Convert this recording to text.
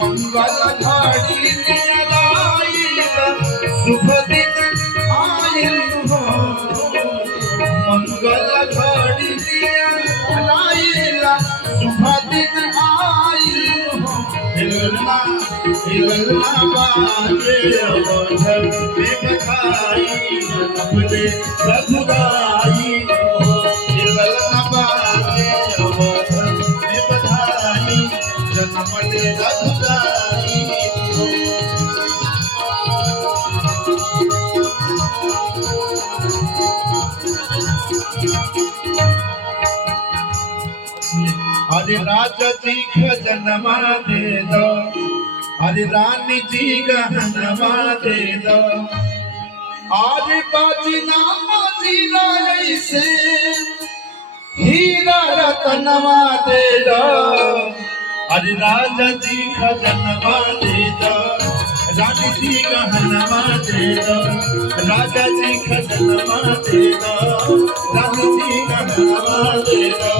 मंगल घड़ी शुभ दिन आयल हो मंगल घड़ी शुभ दिन आयल हो हिलना बाजे अवध में बधाई अपने रघुराई हिलना बाजे अवध में बधाई जन्म ले रघुराई अरे राजा जी खजनवा दे दो अरे रानी जी गहनवा दे दो अरे बाजी नाम जीरा ऐसे हीरा रतनवा दे दो अरे राजा जी खजनवा दे दो रानी जी गहनवा दे दो राजा जी खजनवा दे दो रानी जी गहनवा दे दो